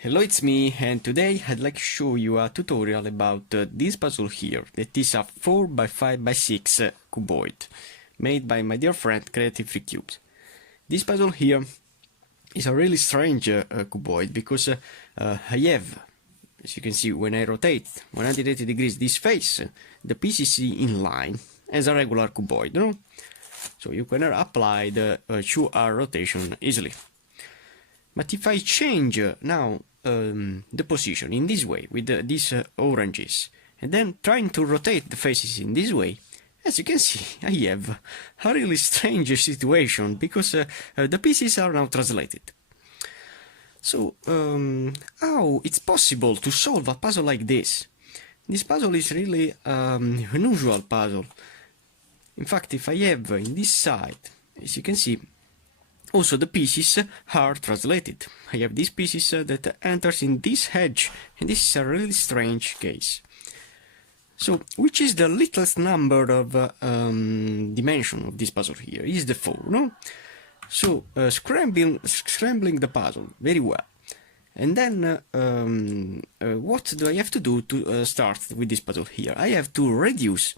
Hello, it's me, and today I'd like to show you a tutorial about this puzzle here, that is a 4x5x6 cuboid, made by my dear friend Creative Free Cubes. This puzzle here is a really strange cuboid because I have, as you can see, when I rotate 180 degrees this face, the piece is in line as a regular cuboid, no? So you can apply the 2R rotation easily. But if I change now the position in this way with these oranges and then trying to rotate the faces in this way, as you can see, I have a really strange situation because the pieces are now translated. So how it's possible to solve a puzzle like this? This puzzle is really unusual puzzle. In fact, if I have in this side, as you can see, also the pieces are translated. I have these pieces that enters in this edge, and this is a really strange case. So, which is the littlest number of dimension of this puzzle here? Is the 4, no? So, scrambling the puzzle very well. And then, what do I have to do to start with this puzzle here? I have to reduce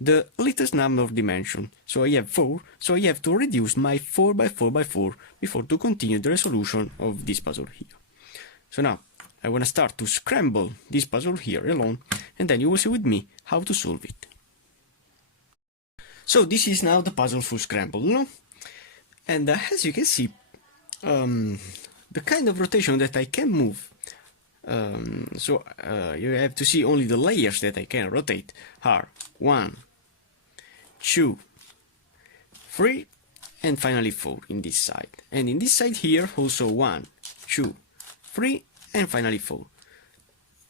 the littlest number of dimension. So I have 4, so I have to reduce my 4x4x4 before to continue the resolution of this puzzle here. So now, I want to start to scramble this puzzle here alone, and then you will see with me how to solve it. So this is now the puzzle full scramble, no? And as you can see, the kind of rotation that I can move, you have to see only the layers that I can rotate are 1, 2, 3, and finally 4 in this side. And in this side here also 1, 2, 3, and finally 4.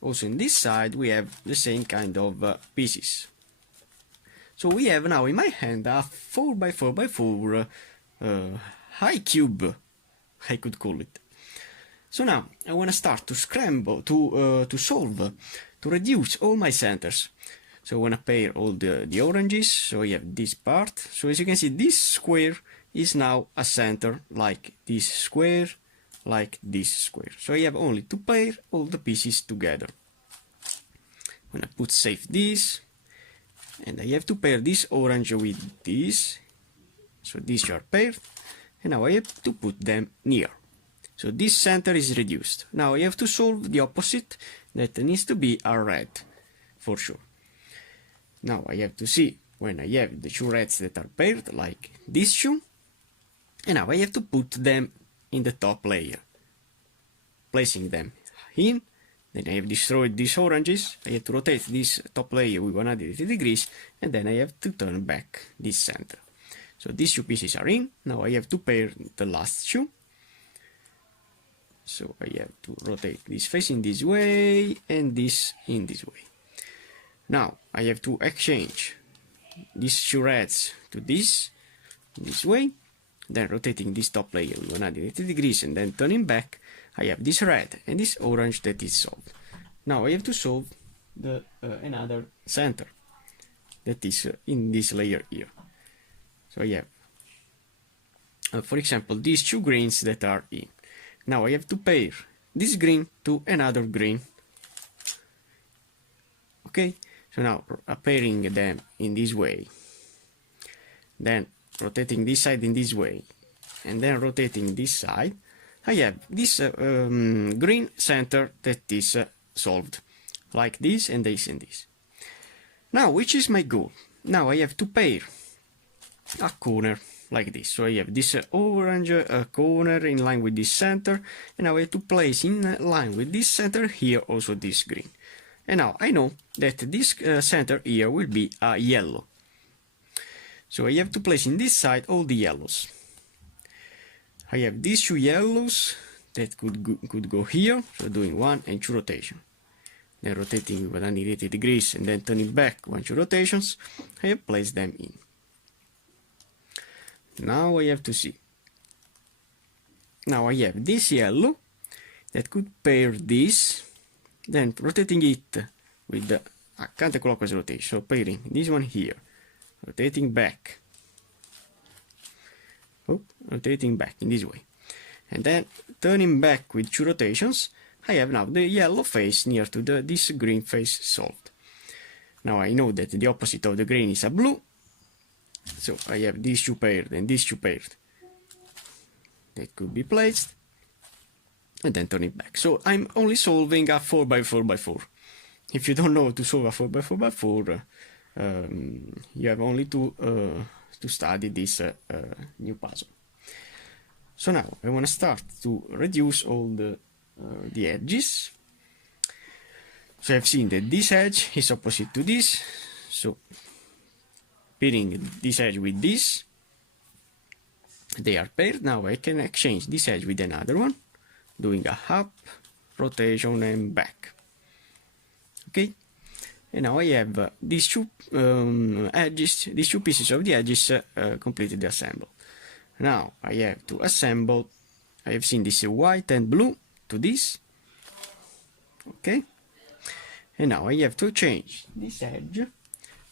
Also in this side we have the same kind of pieces. So we have now in my hand a 4x4x4 high cube, I could call it. So now I want to start to scramble, to solve, to reduce all my centers. So I want to pair all the oranges, so I have this part. So as you can see, this square is now a center, like this square, like this square. So I have only to pair all the pieces together. I'm going to save this, and I have to pair this orange with this. So these are paired, and now I have to put them near. So this center is reduced. Now I have to solve the opposite, that needs to be a red, for sure. Now I have to see when I have the 2 reds that are paired, like these 2, and now I have to put them in the top layer. Placing them in, then I have destroyed these oranges, I have to rotate this top layer with 180 degrees, and then I have to turn back this center. So these 2 pieces are in, now I have to pair the last 2. So I have to rotate this face in this way and this in this way. Now I have to exchange these 2 reds to this way, then rotating this top layer with 180 degrees and then turning back. I have this red and this orange that is solved. Now I have to solve the another center that is in this layer here. So I have, for example, these 2 greens that are in. Now I have to pair this green to another green. Okay, so now pairing them in this way, then rotating this side in this way, and then rotating this side, I have this green center that is solved, like this and this and this. Now, which is my goal? Now I have to pair a corner like this. So I have this orange corner in line with this center, and now I have to place in line with this center here also this green. And now I know that this center here will be a yellow. So I have to place in this side all the yellows. I have these 2 yellows that could go here, so doing 1 and 2 rotation. Then rotating with 180 degrees and then turning back 1, 2 rotations, I have placed them in. Now I have to see. Now I have this yellow that could pair this, then rotating it with the counterclockwise rotation. So pairing this one here, rotating back, rotating back in this way, and then turning back with 2 rotations. I have now the yellow face near to this green face solved. Now I know that the opposite of the green is a blue, so I have these two paired and these two paired that could be placed, and then turn it back. So I'm only solving a 4x4x4. If you don't know how to solve a 4x4x4, you have only to study this new puzzle. So now I want to start to reduce all the edges. So I've seen that this edge is opposite to this, so pairing this edge with this, they are paired. Now I can exchange this edge with another one, doing a up, rotation and back. Okay, and now I have these two edges, these two pieces of the edges completely assembled. Now I have to assemble, I have seen this white and blue to this, okay, and now I have to change this edge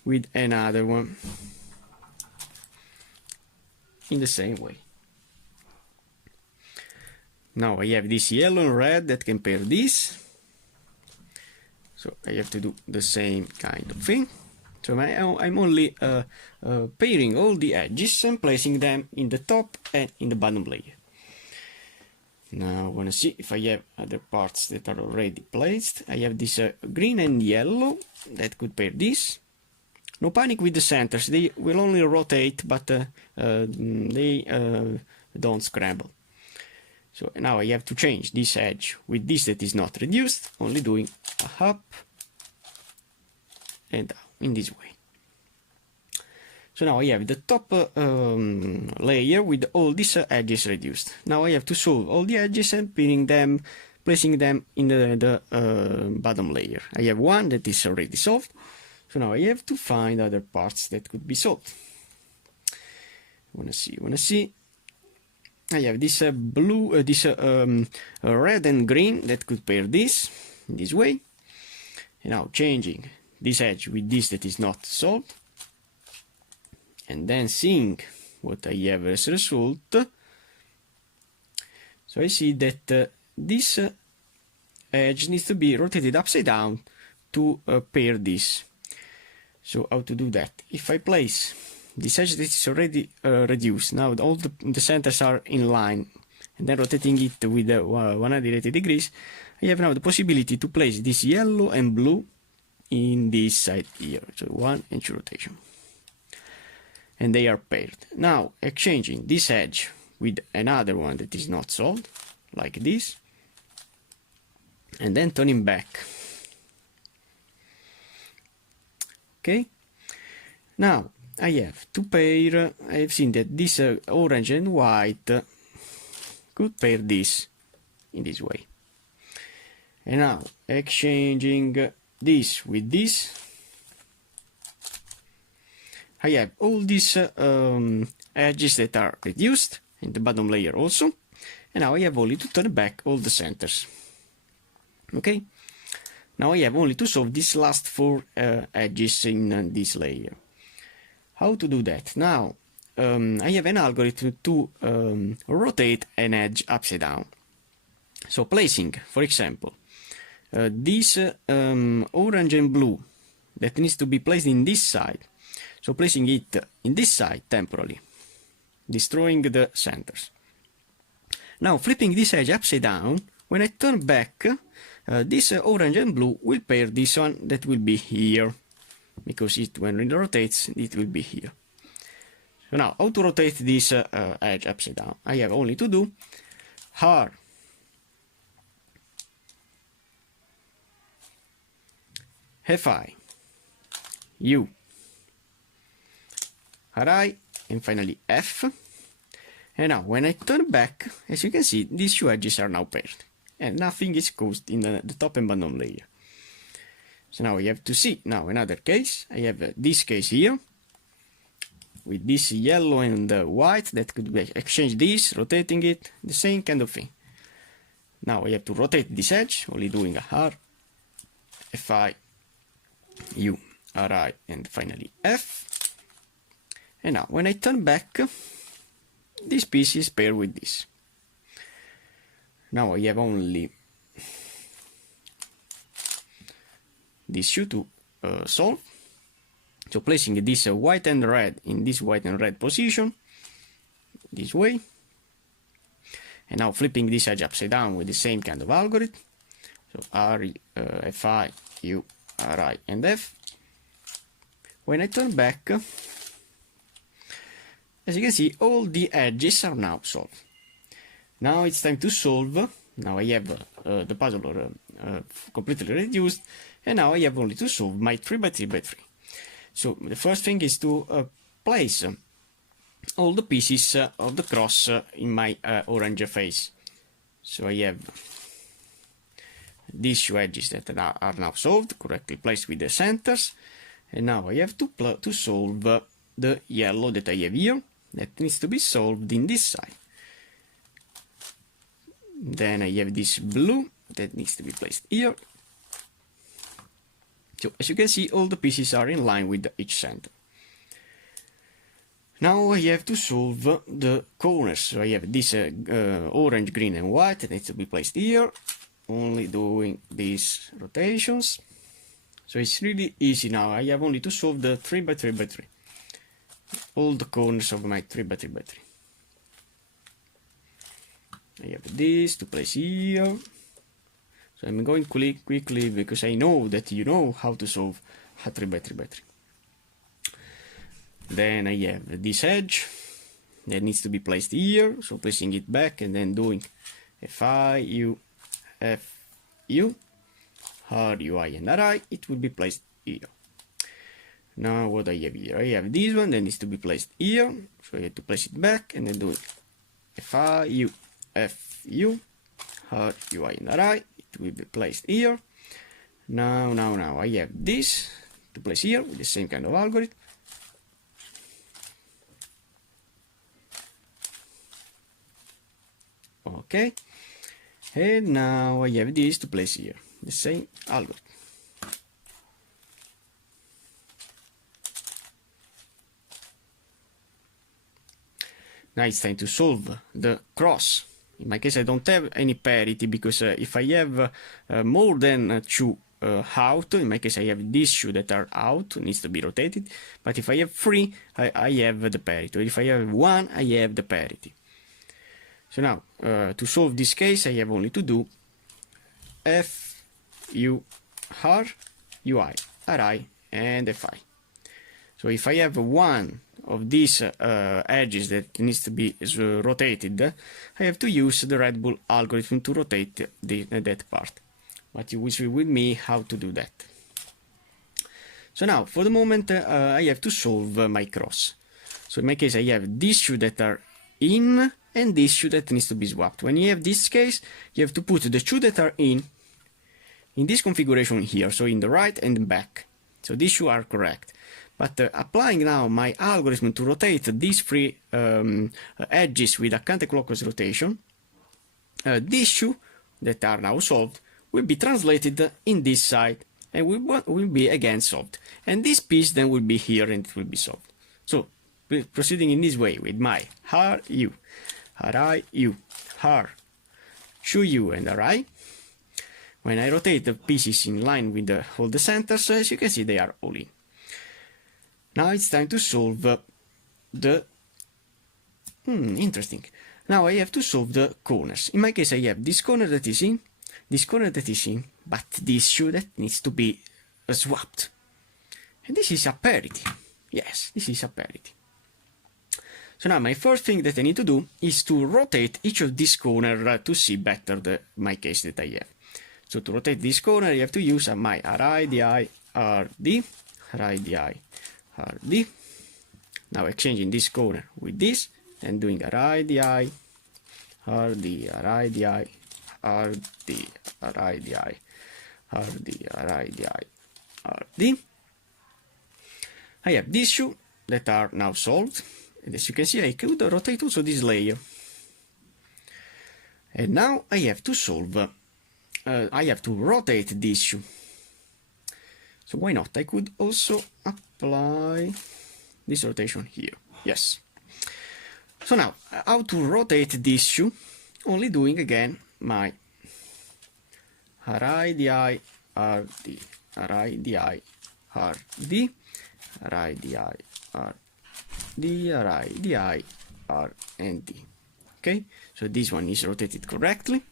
with another one in the same way. Now I have this yellow and red that can pair this, so I have to do the same kind of thing. So I'm only pairing all the edges and placing them in the top and in the bottom layer. Now I want to see if I have other parts that are already placed. I have this green and yellow that could pair this. No panic with the centers, they will only rotate, but they don't scramble. So now I have to change this edge with this that is not reduced, only doing a up and down in this way. So now I have the top layer with all these edges reduced. Now I have to solve all the edges and pinning them, placing them in the bottom layer. I have one that is already solved, so now I have to find other parts that could be solved. Wanna see. I have this blue, red and green that could pair this in this way. And now changing this edge with this that is not solved, and then seeing what I have as a result. So I see that this edge needs to be rotated upside down to pair this. So how to do that? If I place this edge that is already reduced, now all the centers are in line, and then rotating it with 180 degrees, I have now the possibility to place this yellow and blue in this side here, so 1 and 2 rotation, and they are paired. Now exchanging this edge with another one that is not solved, like this, and then turning back. Okay, now I have to pair, I have seen that this orange and white could pair this in this way. And now exchanging this with this, I have all these edges that are reduced in the bottom layer also, and now I have only to turn back all the centers. Okay, now I have only to solve these last 4 edges in this layer. How to do that? Now I have an algorithm to rotate an edge upside down. So placing, for example, this orange and blue that needs to be placed in this side, so placing it in this side temporarily, destroying the centers. Now flipping this edge upside down, when I turn back, this orange and blue will pair this one that will be here, because when it rotates it will be here. So now how to rotate this edge upside down? I have only to do R, Fi, U, Ri, and finally F. And now when I turn back, as you can see, these 2 edges are now paired, and nothing is caused in the top and bottom layer. So now we have to see now another case. I have this case here with this yellow and white that could be exchange this, rotating it, the same kind of thing. Now I have to rotate this edge, only doing a R, Fi, U, Ri, and finally F. And now when I turn back, this piece is paired with this. Now I have only this issue to solve. So placing this white and red in this white and red position, this way. And now flipping this edge upside down with the same kind of algorithm. So R, F, I, U, R, I, and F. When I turn back, as you can see, all the edges are now solved. Now it's time to solve. Now I have the puzzle completely reduced, and now I have only to solve my 3x3x3. So the first thing is to place all the pieces of the cross in my orange face. So I have these two edges that are now solved, correctly placed with the centers, and now I have to solve the yellow that I have here, that needs to be solved in this side. Then I have this blue that needs to be placed here. So as you can see, all the pieces are in line with each center. Now I have to solve the corners. So I have this orange, green and white that needs to be placed here, only doing these rotations. So it's really easy now. I have only to solve the 3x3x3. All the corners of my 3x3x3. I have this to place here. So I'm going quickly because I know that you know how to solve a 3x3x3. Then I have this edge that needs to be placed here, so placing it back and then doing Fi, U, F, U, R, U, I, and R, I, it will be placed here. Now what I have here? I have this one that needs to be placed here, so I have to place it back and then do Fi, U, F, U, R, U, I, and R, I, it will be placed here. Now I have this to place here with the same kind of algorithm. Okay, and now I have this to place here, the same algorithm. Now it's time to solve the cross. In my case I don't have any parity because if I have more than two out, in my case I have these two that are out, needs to be rotated, but if I have three, I have the parity. If I have one, I have the parity. So now, to solve this case, I have only to do F, U, R, U, I, R, I, and F, I. So if I have one of these edges that needs to be rotated, I have to use the Red Bull algorithm to rotate that part. But you will see with me how to do that. So now, for the moment, I have to solve my cross. So in my case, I have these two that are in, and this two that needs to be swapped. When you have this case, you have to put the two that are in this configuration here, so in the right and back. So these two are correct. But applying now my algorithm to rotate these three edges with a counterclockwise rotation, these two that are now solved will be translated in this side and will be again solved. And this piece then will be here and it will be solved. So proceeding in this way with my R, U, R, I, U, R, 2U, and R, I. When I rotate the pieces in line with all the centers, as you can see, they are all in. Now it's time to solve the... interesting. Now I have to solve the corners. In my case, I have this corner that is in, this corner that is in, but this two that needs to be swapped. And this is a parity. Yes, this is a parity. So now my first thing that I need to do is to rotate each of these corners to see better my case that I have. So to rotate this corner, I have to use my RI, DI, RD, RI, DI, RD. Now exchanging this corner with this, and doing RI, DI, RD, RI, DI, RD, RI, DI, RD, RI, DI, RD. I have these two that are now solved. And as you can see, I could rotate also this layer. And now I have to solve, I have to rotate this two. So why not? I could also apply this rotation here. Yes. So now, how to rotate this two? Only doing again my RI, DI, RD, RI, RD, RI, RD, and D. Okay, so this one is rotated correctly,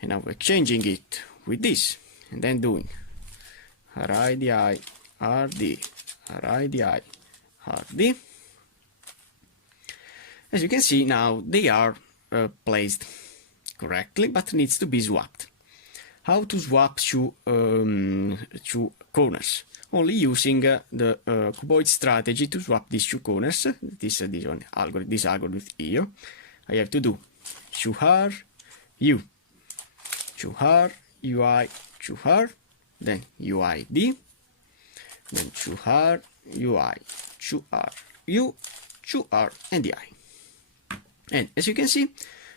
and now we're changing it with this, and then doing RD, RD, RD. As you can see, now they are placed correctly, but needs to be swapped. How to swap two corners? Only using the cuboid strategy to swap these two corners. This algorithm here. I have to do choose U, choose UI, choose then UID, then choose UI, choose U, choose and DI. And as you can see,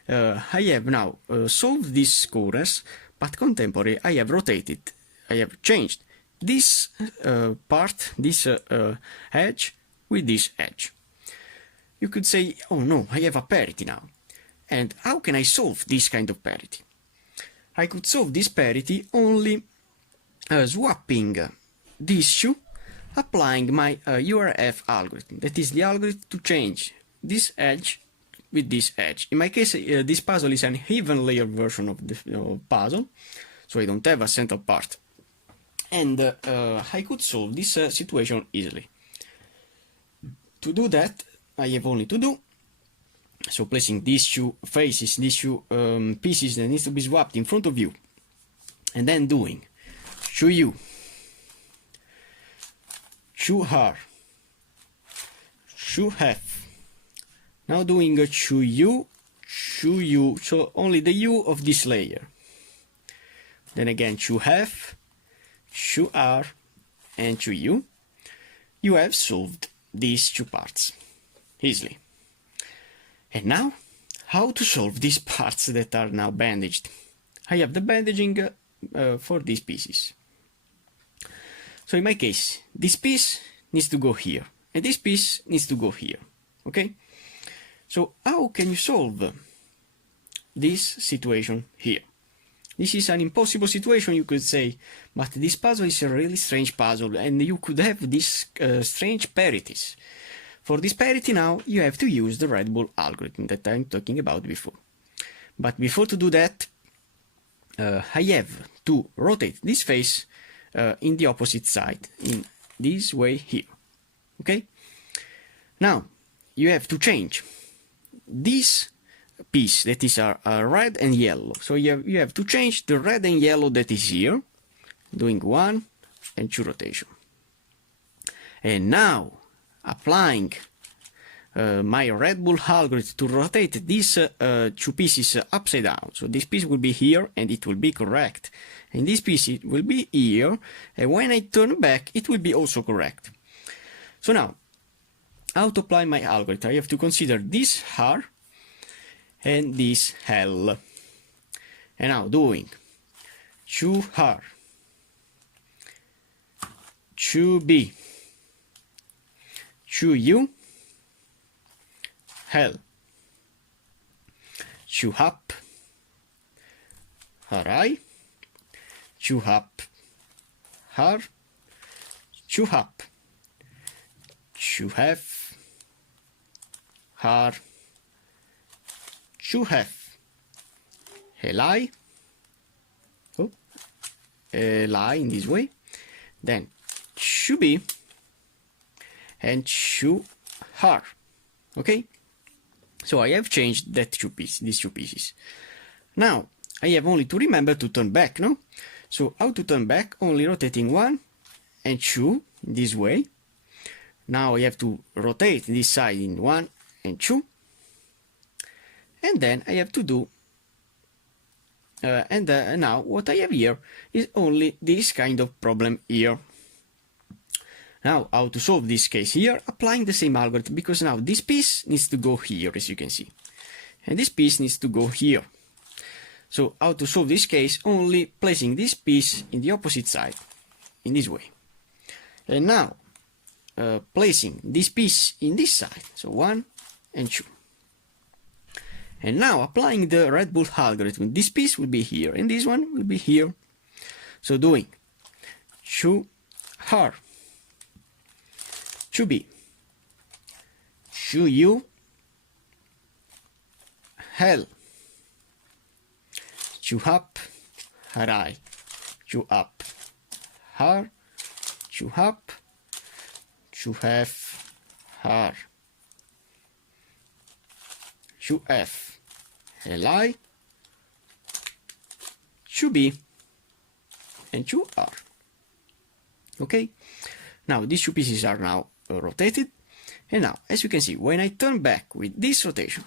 I have now solved these corners, but contemporary I have rotated, I have changed this part, this edge with this edge. You could say, oh no, I have a parity now. And how can I solve this kind of parity? I could solve this parity only swapping these two, applying my URF algorithm. That is the algorithm to change this edge with this edge. In my case, this puzzle is an even layer version of the puzzle, so I don't have a central part. And I could solve this situation easily. To do that, I have only to do, so placing these two faces, these two pieces that needs to be swapped in front of you, and then doing choose U, choose R, choose F. Now doing a choose U, so only the U of this layer. Then again choose F, choose R, and choose U. You have solved these two parts easily. And now, how to solve these parts that are now bandaged? I have the bandaging for these pieces. So in my case, this piece needs to go here, and this piece needs to go here, okay? So how can you solve this situation here? This is an impossible situation, you could say, but this puzzle is a really strange puzzle, and you could have these strange parities. For this parity now, you have to use the Red Bull algorithm that I'm talking about before. But before to do that, I have to rotate this face in the opposite side, in this way here, okay? Now, you have to change this piece that is red and yellow. So you have to change the red and yellow that is here, doing 1 and 2 rotation. And now, applying my Red Bull algorithm to rotate these two pieces upside down. So this piece will be here and it will be correct. And this piece it will be here, and when I turn back it will be also correct. So now, how to apply my algorithm? I have to consider this R and this L. And now doing 2R, 2B, 2U, L, 2 up, RI, 2 up, R, 2 up, 2 F, R, 2 F, LI, LI in this way, then 2B, and 2R, okay? So I have changed that these two pieces. Now, I have only to remember to turn back, no? So how to turn back? Only rotating 1 and 2 this way. Now I have to rotate this side in 1 and 2. And then I have to do, now what I have here is only this kind of problem here. Now, how to solve this case here? Applying the same algorithm, because now this piece needs to go here, as you can see. And this piece needs to go here. So, how to solve this case? Only placing this piece in the opposite side, in this way. And now, placing this piece in this side, so 1 and 2. And now, applying the Red Bull algorithm, this piece will be here, and this one will be here. So, doing to R, to B, to U, L, to up, I, to up, R, to up, to F, R, to F, Li, to B, and to R. Okay, now these two pieces are now rotated, and now as you can see, when I turn back with this rotation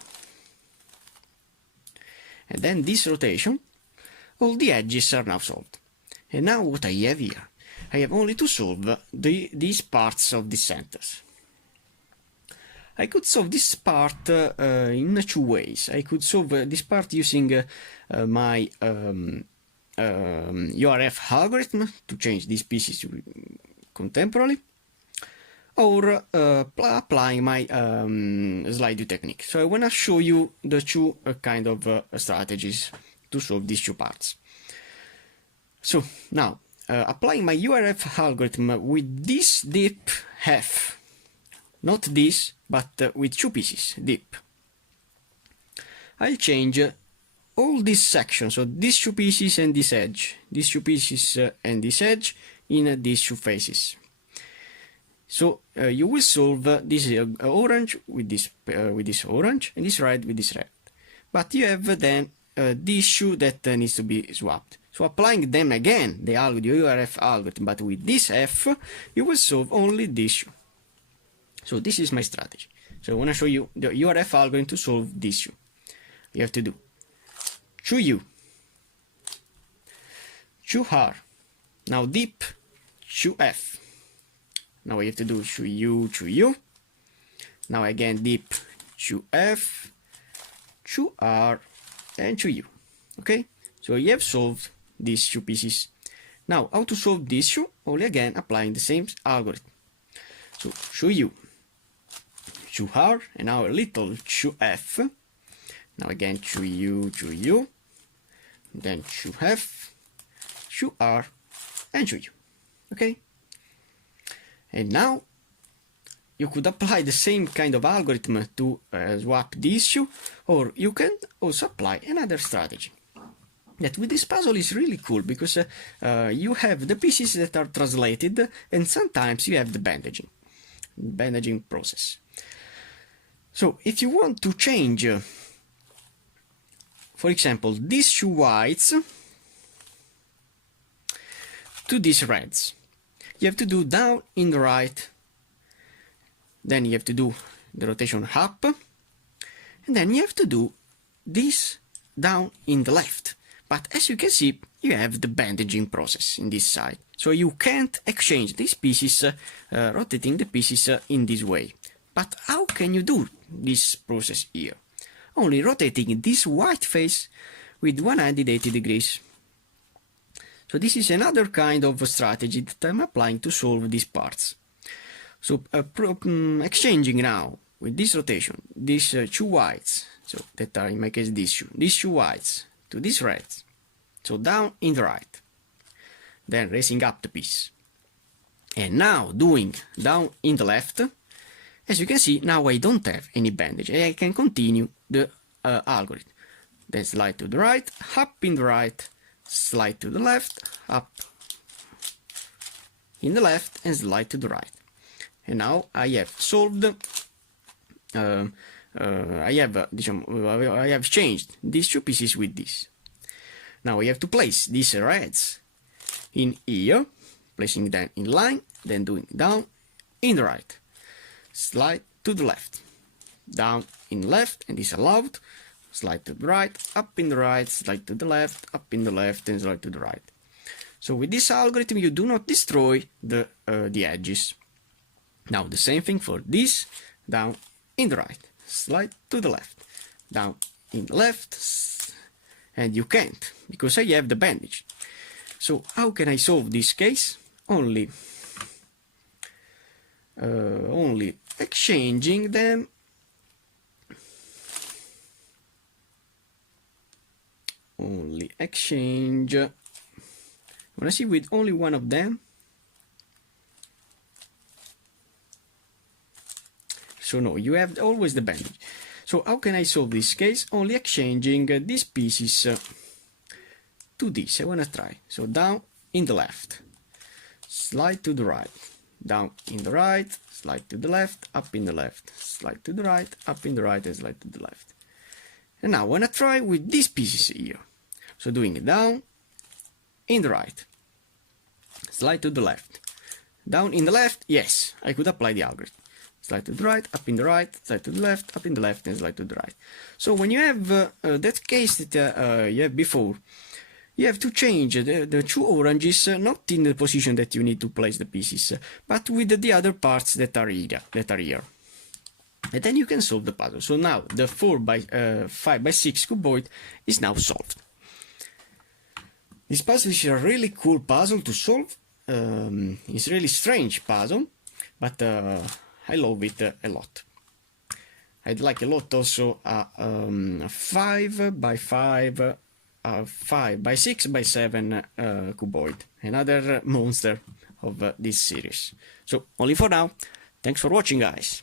and then this rotation, all the edges are now solved. And now what I have here, I have only to solve these parts of the centers. I could solve this part in two ways. I could solve this part using my URF algorithm to change these pieces contemporarily, or applying my slide view technique. So I want to show you the two kind of strategies to solve these two parts. So now, applying my URF algorithm with this dip F, not this, but with two pieces, dip, I'll change all these sections, so these two pieces and this edge, these two pieces and this edge in these two faces. So you will solve this orange with this orange, and this red with this red. But you have then the issue that needs to be swapped. So applying them again, the URF algorithm, but with this F, you will solve only this issue. So this is my strategy. So I want to show you the URF algorithm to solve this issue. You have to do to U, to R, now dip, to F. Now we have to do to U, now again dip, to F, to R, and to U. Okay, so you have solved these two pieces. Now how to solve this issue? Only again applying the same algorithm. So to U, to R, and now a little to F. Now again to U, then to F, to R, and to U. Okay? And now you could apply the same kind of algorithm to swap the issue, or you can also apply another strategy. That with this puzzle is really cool, because you have the pieces that are translated, and sometimes you have the bandaging process. So if you want to change, for example, these two whites to these reds, you have to do down in the right, then you have to do the rotation up, and then you have to do this down in the left. But as you can see, you have the bandaging process in this side, so you can't exchange these pieces, rotating the pieces in this way. But how can you do this process here? Only rotating this white face with 180 degrees. So this is another kind of strategy that I'm applying to solve these parts. So exchanging now with this rotation, these two whites, so that are in my case these two whites to these reds, so down in the right, then raising up the piece, and now doing down in the left. As you can see, now I don't have any bandage, and I can continue the algorithm. Then slide to the right, up in the right, slide to the left, up in the left, and slide to the right. And now I have solved, I have changed these two pieces with this. Now we have to place these reds in here, placing them in line, then doing down in the right, slide to the left, down in left, and this allowed, slide to the right, up in the right, slide to the left, up in the left, and slide to the right. So with this algorithm you do not destroy the edges. Now the same thing for this, down in the right, slide to the left, down in the left, and you can't, because I have the bandage. So how can I solve this case? Only exchanging them, I want to see with only one of them, So no, you have always the bandage. So how can I solve this case? Only exchanging these pieces to this. I want to try. So down in the left, slide to the right, down in the right, slide to the left, up in the left, slide to the right, up in the right, and slide to the left. And now I want to try with these pieces here. So doing it down, in the right, slide to the left, down in the left, yes, I could apply the algorithm. Slide to the right, up in the right, slide to the left, up in the left, and slide to the right. So when you have that case that you had before, you have to change the two oranges, not in the position that you need to place the pieces, but with the other parts that are here. And then you can solve the puzzle. So now the 4 by 5 by 6 cuboid is now solved. This puzzle is a really cool puzzle to solve. It's a really strange puzzle, but I love it a lot. I'd like a lot also a 5 by 5, 5 by 6 by 7 cuboid, another monster of this series. So only for now. Thanks for watching, guys.